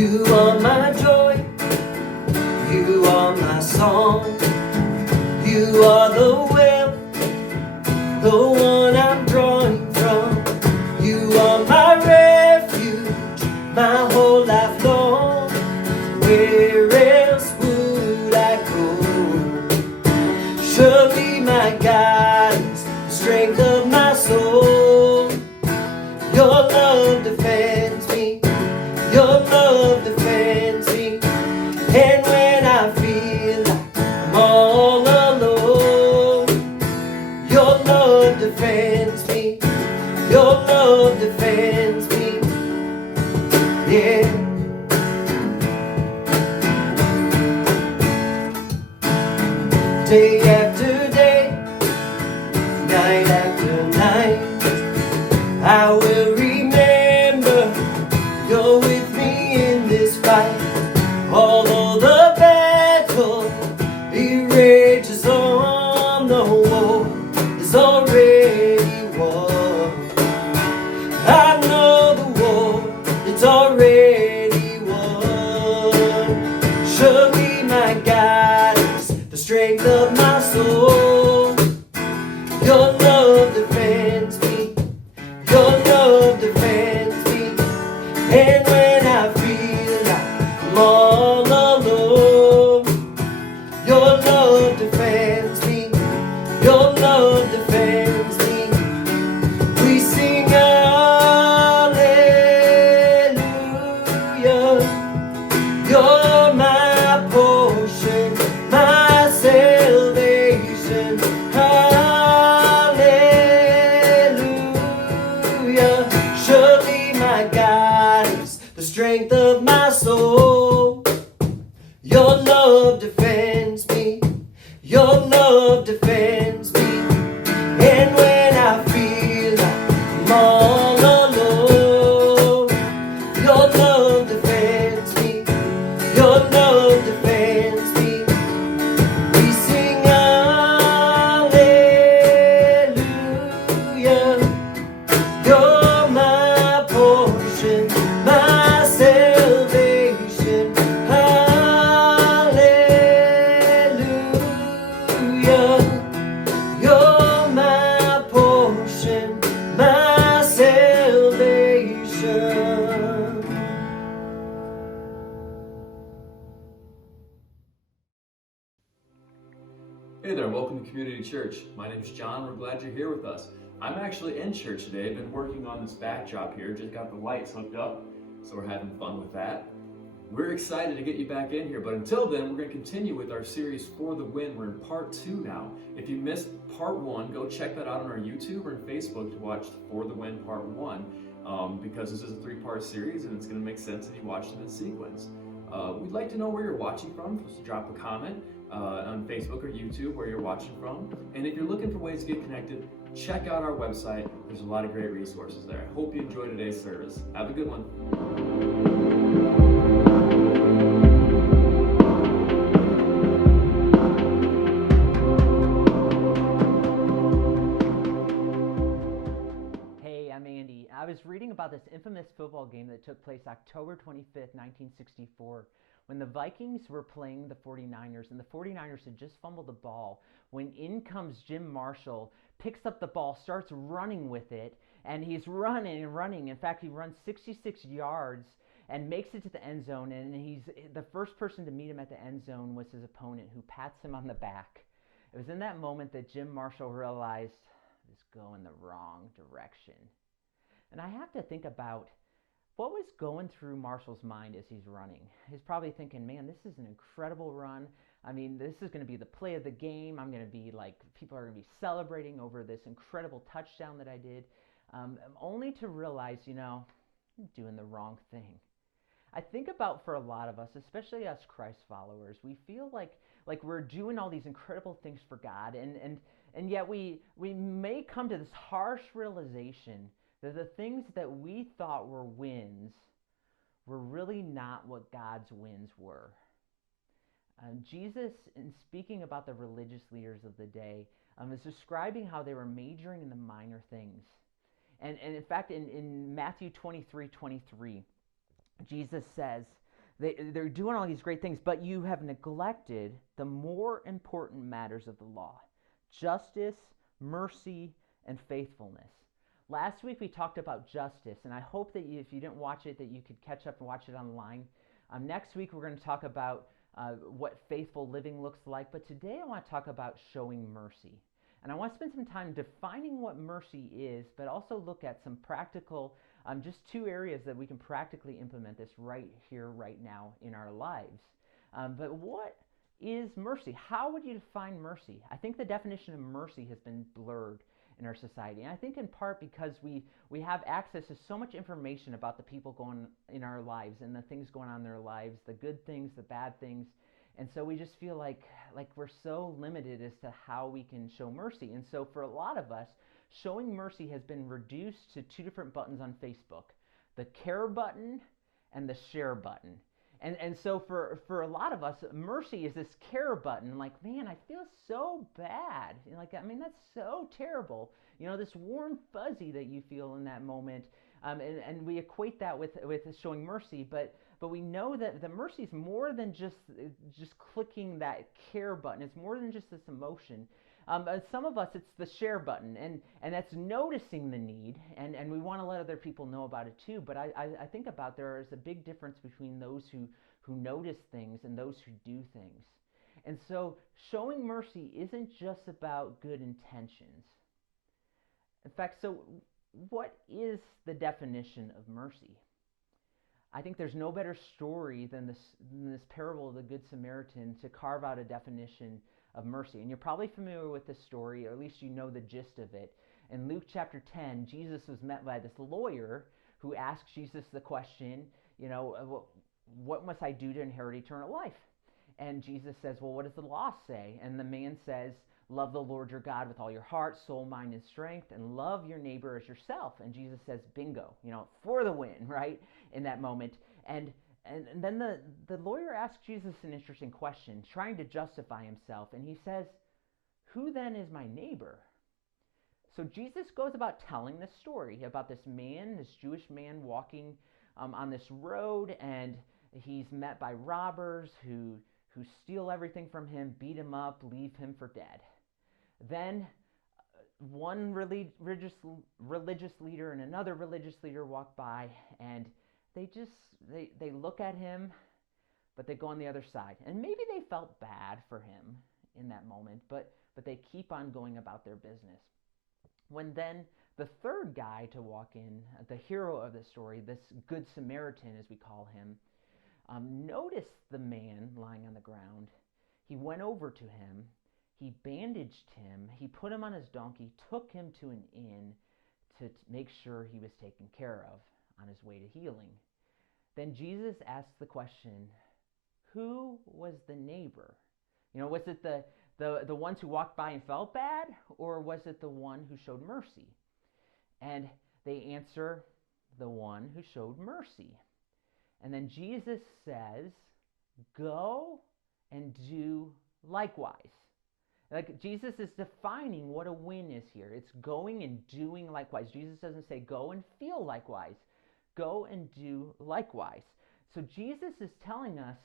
You are my joy, you are my song, you are the well, the one I'm drawing from. You are my refuge, my whole life long. Where else would I go? Surely my guidance, the strength of my soul. Your love defends me, your love defends me. And when I feel like I'm all alone, your love defends me, your love defends me. Yeah. Day after day, night after night, I will remember you're with me in this fight. Although the battle it rages on, the war is already won. I know the war, it's already won. Surely my guidance, the strength of my soul. Your love defends me, your love defends me. And when I feel like I'm all alone, your love defends me, your love defends me. We sing hallelujah. You're my portion, my salvation. Hallelujah. Surely my guidance, the strength of my soul. Your love defends me, your love defends me. And when I feel like I'm all alone, your love defends me, your love defends me. We sing hallelujah. You're my portion, my salvation. Hallelujah. You're my portion, my salvation. Hey there, welcome to Community Church. My name is John. We're glad you're here with us. I'm actually in church today. I've been working on this backdrop here. Just got the lights hooked up, so we're having fun with that. We're excited to get you back in here, but until then, we're going to continue with our series For the Win. We're in part 2 now. If you missed part 1, go check that out on our YouTube or on Facebook to watch For the Win part 1, because this is a 3-part series and it's going to make sense if you watch them in sequence. We'd like to know where you're watching from, so drop a comment on Facebook or YouTube where you're watching from. And if you're looking for ways to get connected, check out our website. There's a lot of great resources there. I hope you enjoyed today's service. Have a good one. Hey, I'm Andy. I was reading about this infamous football game that took place October 25th, 1964, when the Vikings were playing the 49ers, and the 49ers had just fumbled the ball when in comes Jim Marshall, picks up the ball, starts running with it, and he's running and running. In fact, he runs 66 yards and makes it to the end zone, and he's the first person to meet him at the end zone was his opponent, who pats him on the back. It was in that moment that Jim Marshall realized he was going the wrong direction. And I have to think about what was going through Marshall's mind as he's running. He's probably thinking, man, this is an incredible run. I mean, this is going to be the play of the game. I'm going to be like, people are going to be celebrating over this incredible touchdown that I did. Only to realize, I'm doing the wrong thing. I think about for a lot of us, especially us Christ followers, we feel like we're doing all these incredible things for God, and yet we may come to this harsh realization that the things that we thought were wins were really not what God's wins were. Jesus, in speaking about the religious leaders of the day, is describing how they were majoring in the minor things. And in fact, in Matthew 23:23, Jesus says, They're doing all these great things, but you have neglected the more important matters of the law: justice, mercy, and faithfulness. Last week we talked about justice, and I hope that if you didn't watch it, that you could catch up and watch it online. Next week we're going to talk about what faithful living looks like, but today I want to talk about showing mercy. And I want to spend some time defining what mercy is, but also look at some practical, just two areas that we can practically implement this right here, right now in our lives. But what is mercy? How would you define mercy? I think the definition of mercy has been blurred in our society. And I think in part because we have access to so much information about the people going in our lives and the things going on in their lives, the good things, the bad things. And so we just feel like we're so limited as to how we can show mercy. And so for a lot of us, showing mercy has been reduced to two different buttons on Facebook: the care button and the share button. And so for a lot of us, mercy is this care button. Like, man, I feel so bad. That's so terrible. This warm fuzzy that you feel in that moment. And we equate that with showing mercy, but we know that the mercy is more than just clicking that care button. It's more than just this emotion. Some of us, it's the share button, and that's noticing the need, and we want to let other people know about it too. But I think about there is a big difference between those who notice things and those who do things. And so showing mercy isn't just about good intentions. In fact, so what is the definition of mercy? I think there's no better story than this parable of the Good Samaritan to carve out a definition of mercy. And you're probably familiar with this story, or at least you know the gist of it. In Luke chapter 10, Jesus was met by this lawyer who asked Jesus the question, what must I do to inherit eternal life? And Jesus says, well, what does the law say? And the man says, love the Lord your God with all your heart, soul, mind, and strength, and love your neighbor as yourself. And Jesus says, bingo, for the win, right, in that moment. And then the lawyer asks Jesus an interesting question, trying to justify himself. And he says, who then is my neighbor? So Jesus goes about telling this story about this man, this Jewish man walking on this road, and he's met by robbers who steal everything from him, beat him up, leave him for dead. Then one religious leader and another religious leader walk by, and they look at him, but they go on the other side. And maybe they felt bad for him in that moment, but they keep on going about their business. When then the third guy to walk in, the hero of the story, this Good Samaritan as we call him, noticed the man lying on the ground. He went over to him, he bandaged him, he put him on his donkey, took him to an inn to make sure he was taken care of on his way to healing. Then Jesus asked the question, who was the neighbor? Was it the ones who walked by and felt bad, or was it the one who showed mercy? And they answer, the one who showed mercy. And then Jesus says, go and do likewise. Like, Jesus is defining what a win is here. It's going and doing likewise. Jesus doesn't say go and feel likewise. Go and do likewise. So Jesus is telling us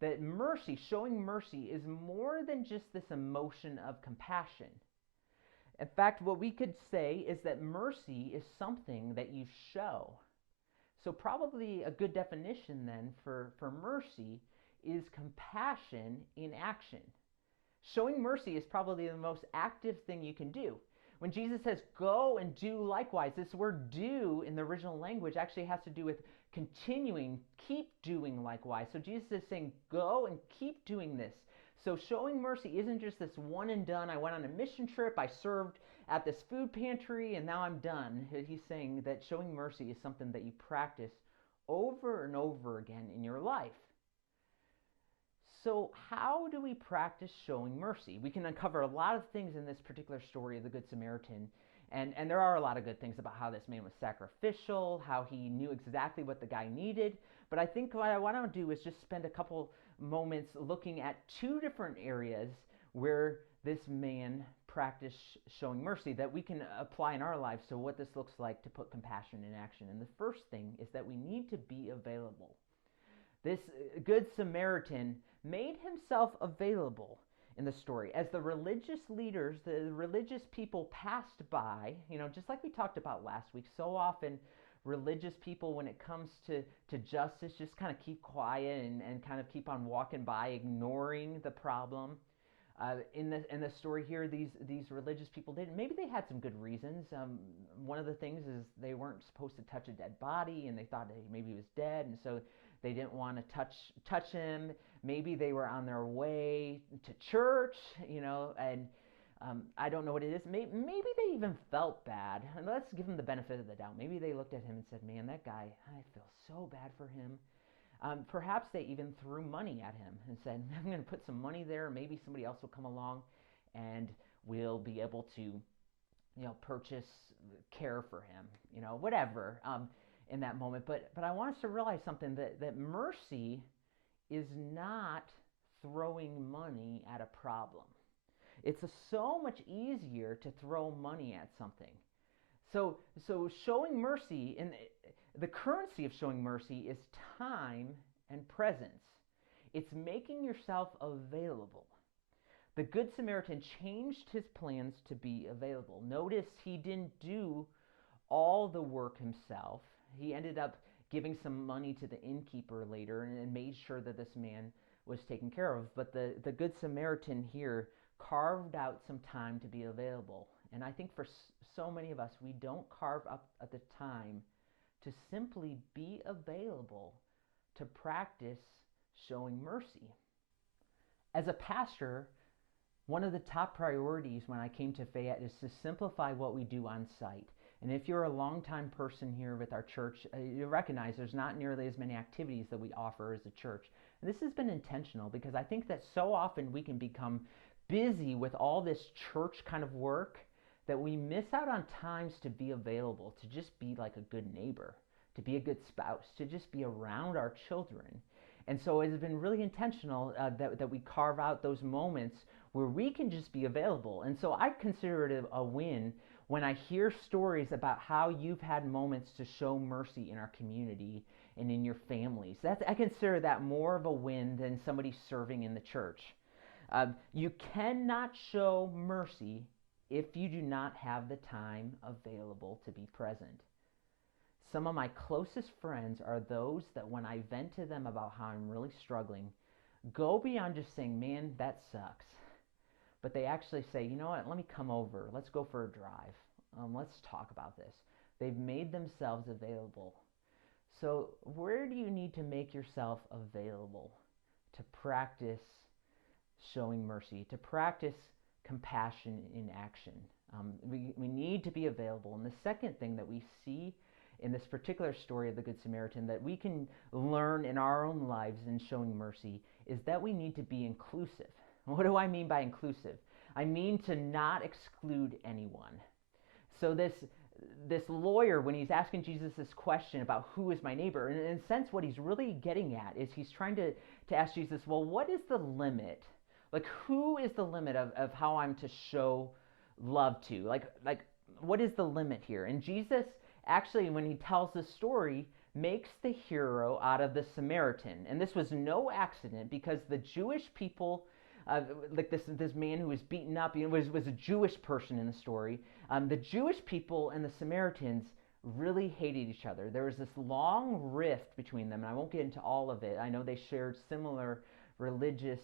that mercy, showing mercy, is more than just this emotion of compassion. In fact, what we could say is that mercy is something that you show. So probably a good definition then for mercy is compassion in action. Showing mercy is probably the most active thing you can do. When Jesus says, go and do likewise, this word do in the original language actually has to do with continuing, keep doing likewise. So Jesus is saying, go and keep doing this. So showing mercy isn't just this one and done. I went on a mission trip, I served at this food pantry, and now I'm done. He's saying that showing mercy is something that you practice over and over again in your life. So how do we practice showing mercy? We can uncover a lot of things in this particular story of the Good Samaritan. And there are a lot of good things about how this man was sacrificial, how he knew exactly what the guy needed. But I think what I want to do is just spend a couple moments looking at two different areas where this man practiced showing mercy that we can apply in our lives to what this looks like to put compassion in action. And the first thing is that we need to be available. This Good Samaritan made himself available in the story. As the religious leaders, the religious people passed by, just like we talked about last week, so often religious people, when it comes to justice, just kind of keep quiet and kind of keep on walking by, ignoring the problem. In the story here, these religious people didn't. Maybe they had some good reasons. One of the things is they weren't supposed to touch a dead body, and they thought maybe he was dead, and so they didn't want to touch him. Maybe they were on their way to church, and I don't know what it is. Maybe they even felt bad. And let's give them the benefit of the doubt. Maybe they looked at him and said, "Man, that guy, I feel so bad for him." Perhaps they even threw money at him and said, "I'm going to put some money there. Maybe somebody else will come along and we'll be able to, purchase care for him, whatever in that moment." But I want us to realize something, that mercy is not throwing money at a problem. It's so much easier to throw money at something. So showing mercy, and the currency of showing mercy is time and presence. It's making yourself available. The Good Samaritan changed his plans to be available. Notice he didn't do all the work himself. He ended up giving some money to the innkeeper later and made sure that this man was taken care of. But the Good Samaritan here carved out some time to be available. And I think for so many of us, we don't carve up at the time to simply be available to practice showing mercy. As a pastor, one of the top priorities when I came to Fayette is to simplify what we do on site. And if you're a longtime person here with our church, you recognize there's not nearly as many activities that we offer as a church. And this has been intentional because I think that so often we can become busy with all this church kind of work that we miss out on times to be available, to just be like a good neighbor, to be a good spouse, to just be around our children. And so it has been really intentional that we carve out those moments where we can just be available. And so I consider it a win when I hear stories about how you've had moments to show mercy in our community and in your families. I consider that more of a win than somebody serving in the church. You cannot show mercy if you do not have the time available to be present. Some of my closest friends are those that when I vent to them about how I'm really struggling, go beyond just saying, "Man, that sucks." But they actually say, "You know what, let me come over. Let's go for a drive. Let's talk about this." They've made themselves available. So where do you need to make yourself available to practice showing mercy, to practice compassion in action? We need to be available. And the second thing that we see in this particular story of the Good Samaritan that we can learn in our own lives in showing mercy is that we need to be inclusive. What do I mean by inclusive? I mean to not exclude anyone. So this lawyer, when he's asking Jesus this question about who is my neighbor, and in a sense what he's really getting at is he's trying to ask Jesus, well, what is the limit? Like, who is the limit of how I'm to show love to? Like, what is the limit here? And Jesus, actually, when he tells this story, makes the hero out of the Samaritan. And this was no accident because the Jewish people, like this man who was beaten up, was a Jewish person in the story. The Jewish people and the Samaritans really hated each other. There was this long rift between them, and I won't get into all of it. I know they shared similar religious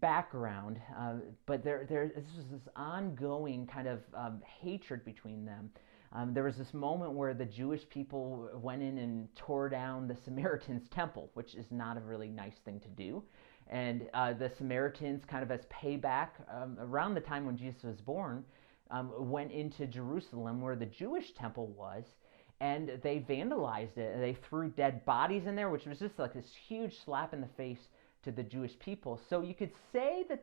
background, but this was this ongoing kind of hatred between them. There was this moment where the Jewish people went in and tore down the Samaritans' temple, which is not a really nice thing to do. And the Samaritans, kind of as payback, around the time when Jesus was born, went into Jerusalem where the Jewish temple was, and they vandalized it. They threw dead bodies in there, which was just like this huge slap in the face to the Jewish people. So you could say that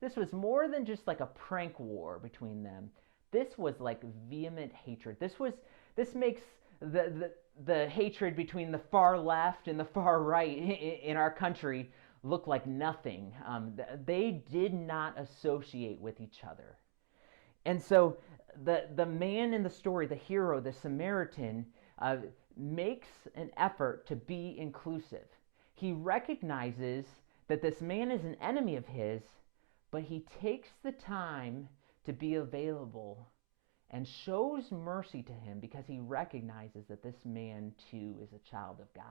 this was more than just like a prank war between them. This was like vehement hatred. This makes the hatred between the far left and the far right in our country look like nothing. They did not associate with each other. And so the man in the story, the hero, the Samaritan, makes an effort to be inclusive. He recognizes that this man is an enemy of his, but he takes the time to be available and shows mercy to him because he recognizes that this man too is a child of God.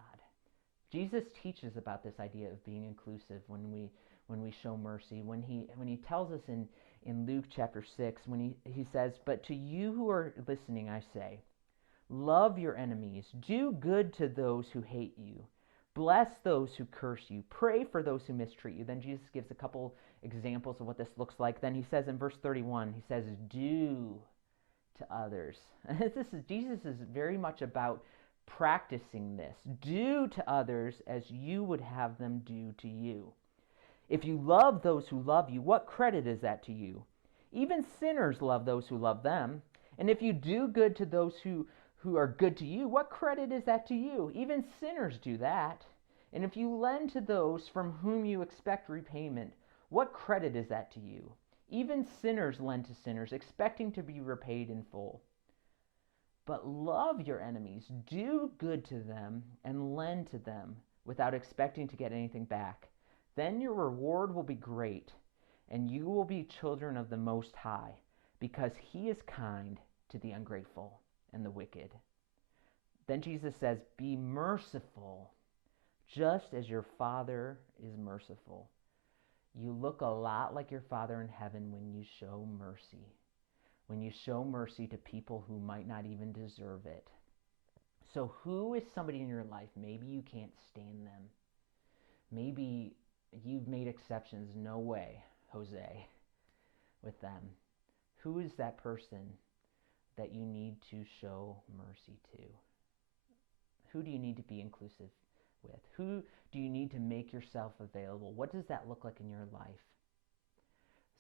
Jesus teaches about this idea of being inclusive when we show mercy. When he tells us in Luke chapter 6, when he says, "But to you who are listening, I say, love your enemies, do good to those who hate you, bless those who curse you, pray for those who mistreat you." Then Jesus gives a couple examples of what this looks like. Then he says in verse 31, he says, "Do to others." Jesus is very much about practicing this. Do to others as you would have them do to you. If you love those who love you, what credit is that to you? Even sinners love those who love them. And if you do good to those who are good to you, what credit is that to you? Even sinners do that. And if you lend to those from whom you expect repayment, what credit is that to you? Even sinners lend to sinners, expecting to be repaid in full. But love your enemies, do good to them, and lend to them without expecting to get anything back. Then your reward will be great, and you will be children of the Most High, because He is kind to the ungrateful and the wicked. Then Jesus says, "Be merciful, just as your Father is merciful." You look a lot like your Father in heaven when you show mercy. When you show mercy to people who might not even deserve it. So who is somebody in your life? Maybe you can't stand them. Maybe you've made exceptions. No way, Jose, with them. Who is that person that you need to show mercy to? Who do you need to be inclusive with? Who do you need to make yourself available? What does that look like in your life?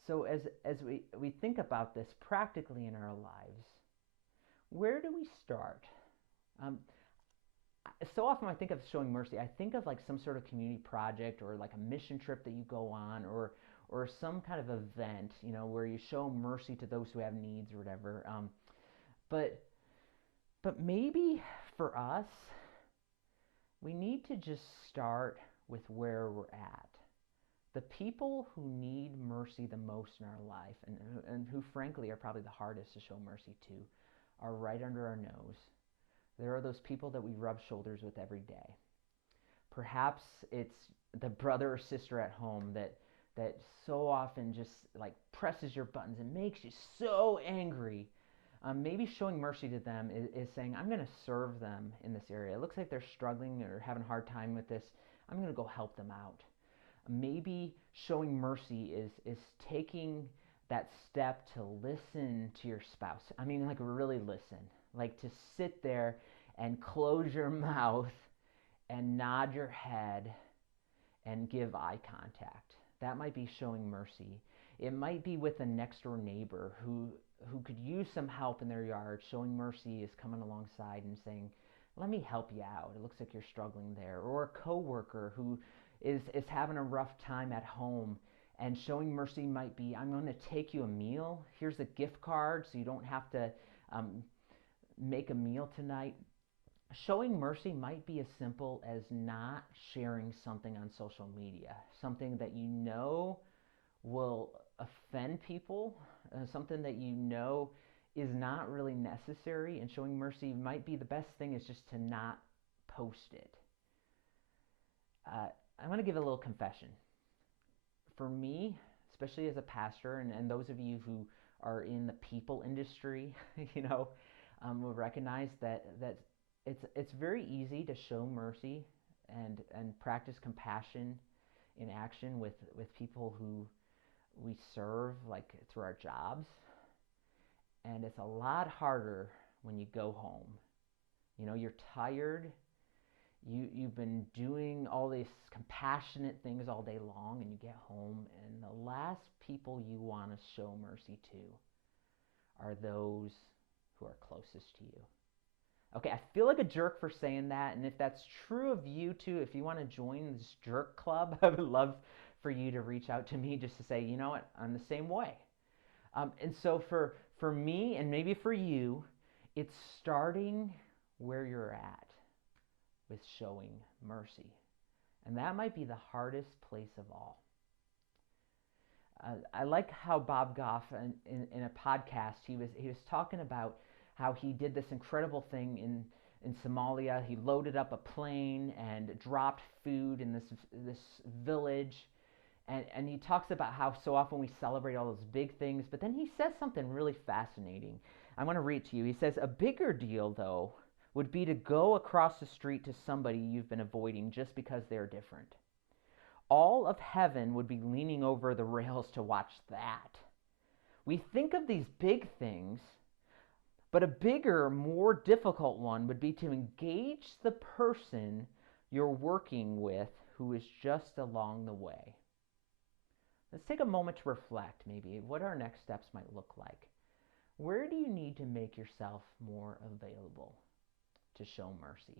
So as we think about this practically in our lives, where do we start? So often I think of showing mercy, I think of like some sort of community project or like a mission trip that you go on or some kind of event, where you show mercy to those who have needs or whatever. But maybe for us, we need to just start with where we're at. The people who need mercy the most in our life and who frankly are probably the hardest to show mercy to are right under our nose. There are those people that we rub shoulders with every day. Perhaps it's the brother or sister at home that so often just like presses your buttons and makes you so angry. Maybe showing mercy to them is saying, I'm going to serve them in this area. It looks like they're struggling or having a hard time with this. I'm going to go help them out. Maybe showing mercy is taking that step to listen to your spouse. I mean, like really listen. Like to sit there and close your mouth and nod your head and give eye contact. That might be showing mercy. It might be with a next door neighbor who could use some help in their yard. Showing mercy is coming alongside and saying, let me help you out. It looks like you're struggling there. Or a coworker who is having a rough time at home, and showing mercy might be, I'm going to take you a meal. Here's a gift card so you don't have to make a meal tonight. Showing mercy might be as simple as not sharing something on social media, something that you know will offend people, something that you know is not really necessary, and showing mercy might be the best thing is just to not post it. I want to give a little confession. For me, especially as a pastor, and those of you who are in the people industry, will recognize that it's very easy to show mercy and practice compassion in action with people who we serve, like through our jobs. And it's a lot harder when you go home. You're tired. You've been doing all these compassionate things all day long, and you get home, and the last people you want to show mercy to are those who are closest to you. Okay, I feel like a jerk for saying that, and if that's true of you too, if you want to join this jerk club, I would love for you to reach out to me just to say, you know what, I'm the same way. And so for me, and maybe for you, it's starting where you're at with showing mercy. And that might be the hardest place of all. I like how Bob Goff, in a podcast, he was talking about how he did this incredible thing in Somalia. He loaded up a plane and dropped food in this village. And he talks about how so often we celebrate all those big things, but then he says something really fascinating. I want to read to you. He says, a bigger deal, though, would be to go across the street to somebody you've been avoiding just because they're different. All of heaven would be leaning over the rails to watch that. We think of these big things, but a bigger, more difficult one would be to engage the person you're working with who is just along the way. Let's take a moment to reflect, maybe, what our next steps might look like. Where do you need to make yourself more available to show mercy,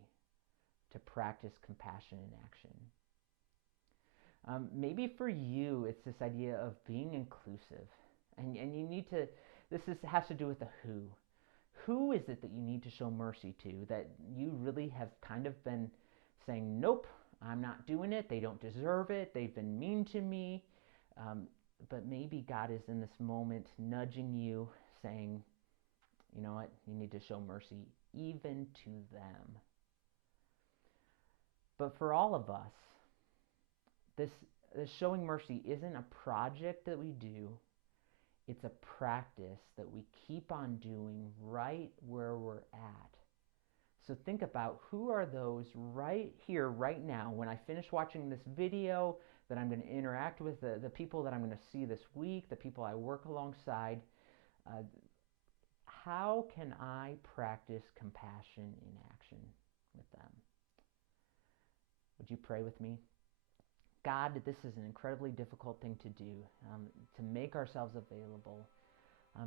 to practice compassion in action? Maybe for you, it's this idea of being inclusive. And you need to, has to do with the who. Who is it that you need to show mercy to, that you really have kind of been saying, nope, I'm not doing it, they don't deserve it, they've been mean to me. But maybe God is in this moment nudging you, saying, you know what, you need to show mercy even to them. But for all of us, this showing mercy isn't a project that we do. It's a practice that we keep on doing right where we're at. So think about, who are those right here, right now, when I finish watching this video, that I'm going to interact with, the people that I'm going to see this week, the people I work alongside. How can I practice compassion in action with them? Would you pray with me? God, this is an incredibly difficult thing to do, to make ourselves available,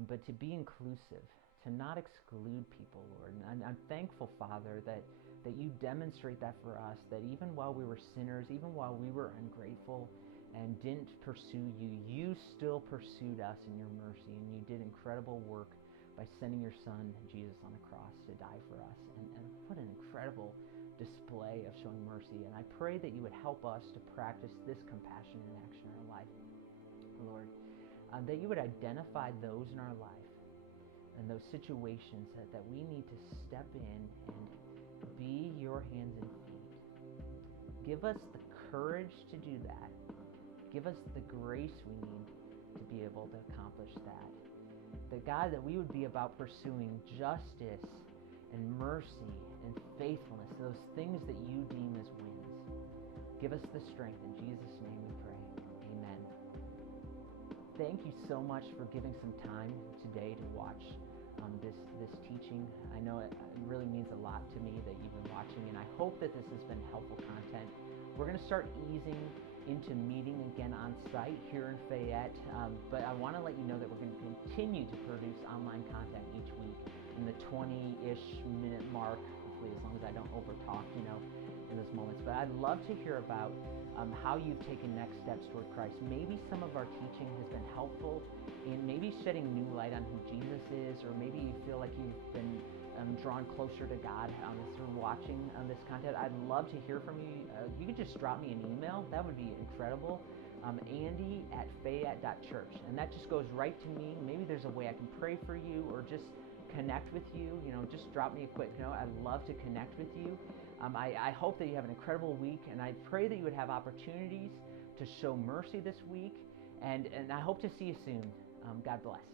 but to be inclusive, to not exclude people, Lord. And I'm thankful, Father, that you demonstrate that for us, that even while we were sinners, even while we were ungrateful and didn't pursue you, you still pursued us in your mercy, and you did incredible work by sending your Son, Jesus, on the cross to die for us. And what an incredible display of showing mercy. And I pray that you would help us to practice this compassion in action in our life, Lord, that you would identify those in our life and those situations that we need to step in and be your hands and feet. Give us the courage to do that. Give us the grace we need to be able to accomplish that. That, God, that we would be about pursuing justice and mercy and faithfulness, those things that you deem as wins. Give us the strength. In Jesus' name we pray. Amen. Thank you so much for giving some time today to watch this teaching. I know it really means a lot to me that you've been watching, and I hope that this has been helpful content. We're going to start easing into meeting again on site here in Fayette, but I want to let you know that we're going to continue to produce online content each week in the 20-ish minute mark, hopefully, as long as I don't overtalk, in those moments. But I'd love to hear about how you've taken next steps toward Christ. Maybe some of our teaching has been helpful in maybe shedding new light on who Jesus is, or maybe you feel like you've been drawn closer to God through watching this content. I'd love to hear from you. You could just drop me an email. That would be incredible. Andy@fayette.church. And that just goes right to me. Maybe there's a way I can pray for you or just connect with you. Just drop me a quick note. I'd love to connect with you. I hope that you have an incredible week, and I pray that you would have opportunities to show mercy this week, and I hope to see you soon. God bless.